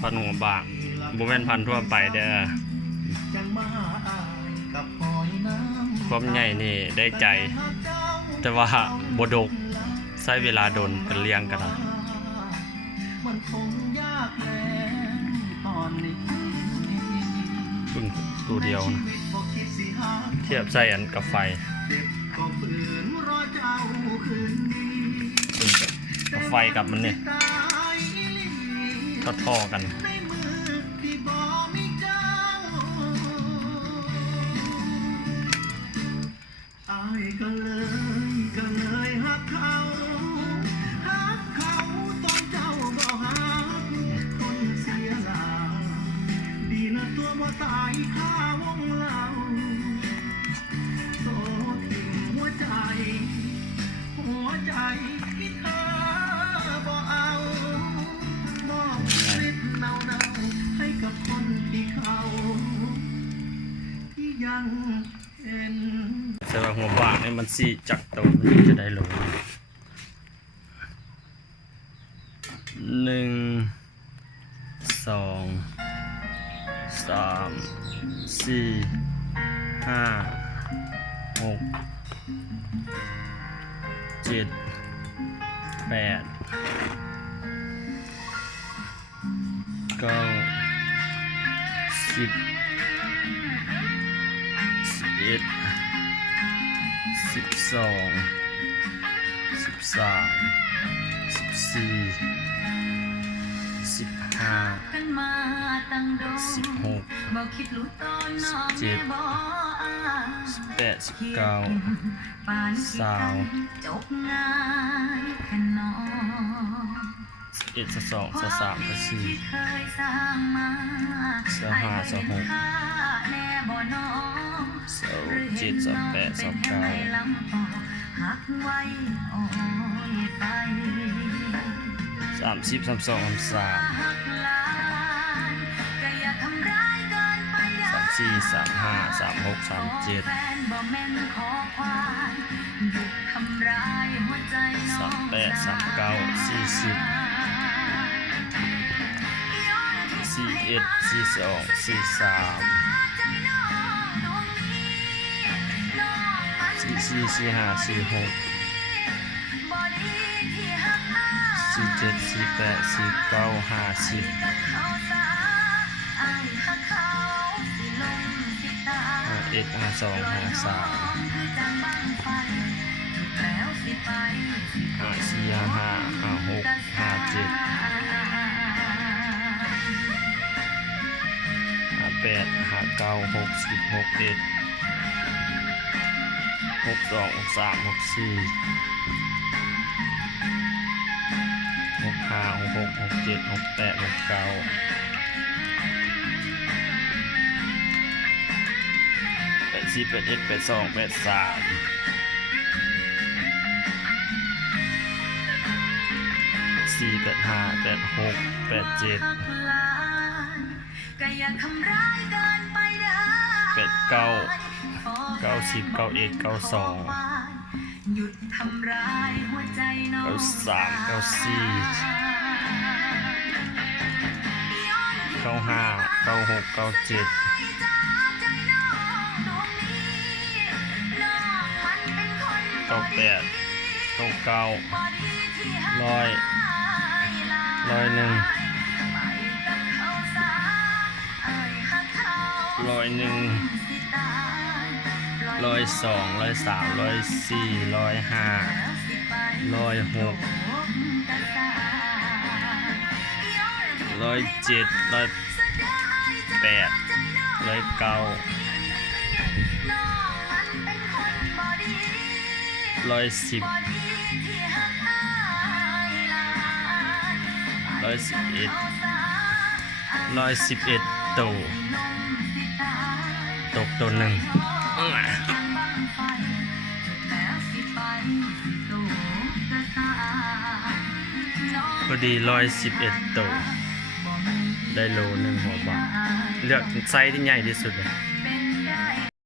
พันหัวบากบ่แม่นพันทั่วไปเด้อความใหญ่นี่ได้ใจแต่ว่าบ่ดกใช้เวลาโดนกันเลี้ยงกันนะเพิ่งตัวเดียวนะเทียบใส่อันกับไฟกับไฟกับมันเนี่ยท่อกันก็เลยฮักเขาตอนเจ้าบอกฮักคนเสียหลาดีนะตัวว่าตายข้าวงเราโซทิ้งหัวใจที่เธอบอกเอาบอกฤทธิ์เนาให้กับคนที่เขาที่ยังเห็นแต่ว่าหัวบากนี่มันสี่จักรตัวมันจะได้ลง1 2 3 4 5 6 7 8 9 10 11 12 13 14 15 16 17 18 19 20 11 12 13 14 15 16 27 28 29 30 32 33 34 35 36 37 38 39 40 41 42 43 44 45 46 47 48 49 50 51 52 53 54 55 56 57 58 59 60 61 62 63 64 65 66 67 68 69 80 81 82 83 84 85 86 87 89 90 91 92 93 94 95 96 97 98 99 100 101 102 103 104 105 106 107 108 109 110 111ตัวตกตัวหนึ่งพอดี111ตัวได้โลหนึ่งหัวบาเลือกไซส์ที่ใหญ่ที่สุดเลย